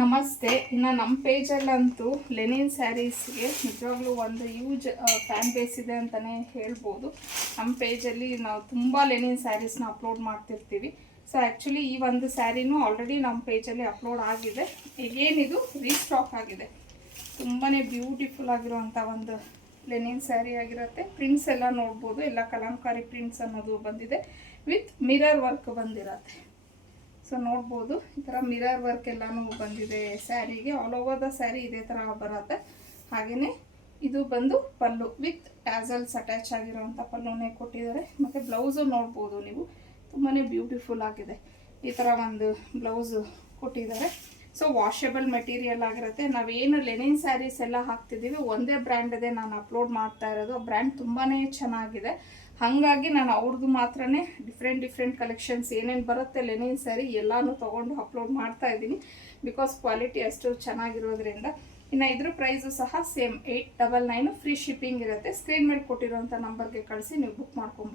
ನಮಸ್ತೆ. ಇನ್ನು ನಮ್ಮ ಪೇಜಲ್ಲಂತೂ ಲೆನಿನ್ ಸ್ಯಾರೀಸ್ಗೆ ನಿಜವಾಗ್ಲೂ ಒಂದು ಯೂಜ್ ಫ್ಯಾನ್ ಬೇಸ್ ಇದೆ ಅಂತಲೇ ಹೇಳ್ಬೋದು. ನಮ್ಮ ಪೇಜಲ್ಲಿ ನಾವು ತುಂಬ ಲೆನಿನ್ ಸ್ಯಾರೀಸ್ನ ಅಪ್ಲೋಡ್ ಮಾಡ್ತಿರ್ತೀವಿ. ಸೊ ಆ್ಯಕ್ಚುಲಿ ಈ ಒಂದು ಸ್ಯಾರಿನೂ ಆಲ್ರೆಡಿ ನಮ್ಮ ಪೇಜಲ್ಲಿ ಅಪ್ಲೋಡ್ ಆಗಿದೆ. ಏನಿದು ರೀಸ್ಟಾಕ್ ಆಗಿದೆ. ತುಂಬಾ ಬ್ಯೂಟಿಫುಲ್ ಆಗಿರುವಂಥ ಒಂದು ಲೆನಿನ್ ಸ್ಯಾರಿ ಆಗಿರುತ್ತೆ. ಪ್ರಿಂಟ್ಸ್ ಎಲ್ಲ ನೋಡ್ಬೋದು, ಎಲ್ಲ ಕಲಂಕಾರಿ ಪ್ರಿಂಟ್ಸ್ ಅನ್ನೋದು ಬಂದಿದೆ, ವಿತ್ ಮಿರರ್ ವರ್ಕ್ ಬಂದಿರತ್ತೆ. ಸೊ ನೋಡ್ಬೋದು, ಈ ಥರ ಮಿರರ್ ವರ್ಕ್ ಎಲ್ಲನೂ ಬಂದಿದೆ ಸ್ಯಾರಿಗೆ. ಆಲ್ ಓವರ್ ದ ಸ್ಯಾರಿ ಇದೇ ಥರ ಬರುತ್ತೆ. ಹಾಗೆಯೇ ಇದು ಬಂದು ಪಲ್ಲು ವಿತ್ ಟ್ಯಾಸಲ್ಸ್ ಅಟ್ಯಾಚ್ ಆಗಿರೋವಂಥ ಪಲ್ಲುನೇ ಕೊಟ್ಟಿದ್ದಾರೆ. ಮತ್ತು ಬ್ಲೌಸು ನೋಡ್ಬೋದು ನೀವು, ತುಂಬಾ ಬ್ಯೂಟಿಫುಲ್ ಆಗಿದೆ. ಈ ಥರ ಒಂದು ಬ್ಲೌಸು ಕೊಟ್ಟಿದ್ದಾರೆ. ಸೊ ವಾಷೆಬಲ್ ಮೆಟೀರಿಯಲ್ ಆಗಿರುತ್ತೆ. ನಾವೇನು ಲೆನಿನ್ ಸ್ಯಾರೀಸ್ ಎಲ್ಲ ಹಾಕ್ತಿದ್ದೀವಿ ಒಂದೇ ಬ್ರ್ಯಾಂಡದೇ ನಾನು ಅಪ್ಲೋಡ್ ಮಾಡ್ತಾ ಇರೋದು. ಬ್ರ್ಯಾಂಡ್ ತುಂಬಾ ಚೆನ್ನಾಗಿದೆ. ಹಾಗಾಗಿ ನಾನು ಅವ್ರದ್ದು ಮಾತ್ರನೇ ಡಿಫ್ರೆಂಟ್ ಕಲೆಕ್ಷನ್ಸ್ ಏನೇನು ಬರುತ್ತೆ ಲೆನಿನ್ ಸ್ಯಾರಿ ಎಲ್ಲನೂ ತೊಗೊಂಡು ಅಪ್ಲೋಡ್ ಮಾಡ್ತಾ ಇದ್ದೀನಿ. ಬಿಕಾಸ್ ಕ್ವಾಲಿಟಿ ಅಷ್ಟು ಚೆನ್ನಾಗಿರೋದ್ರಿಂದ. ಇನ್ನು ಇದ್ರ ಪ್ರೈಸು ಸಹ ಸೇಮ್ 899 ಫ್ರೀ ಶಿಪ್ಪಿಂಗ್ ಇರುತ್ತೆ. ಸ್ಕ್ರೀನ್ ಮೇಲೆ ಕೊಟ್ಟಿರೋಂಥ ನಂಬರ್ಗೆ ಕಳಿಸಿ ನೀವು ಬುಕ್ ಮಾಡ್ಕೊಬೋದು.